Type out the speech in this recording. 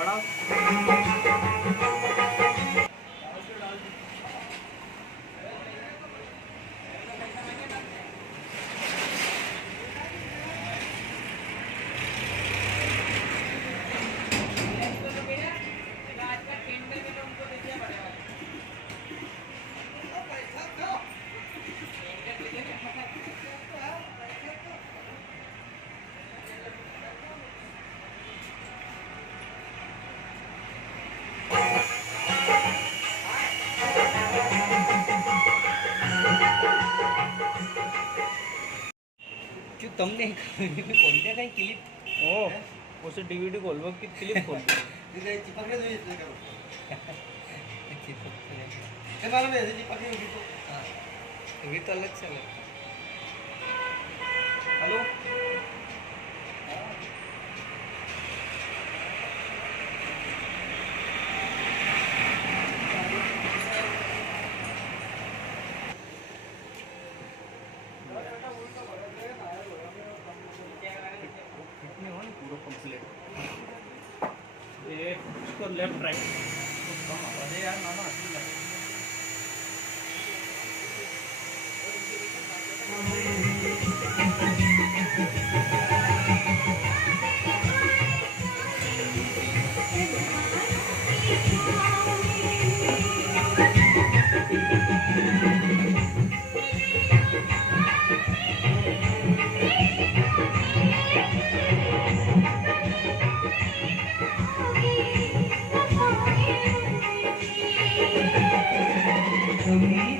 बड़ा તમને कोणत्या काही क्लिप हो उसे डीवीडी खोल बघ की क्लिप खोल चिपकने दो इसलिए करो चिपक के मालूम है ऐसे चिपकनी होगी तो हां अभी तो अलग से लगता हेलो इसको लेफ्ट राइट अरे यार मामा Thank you.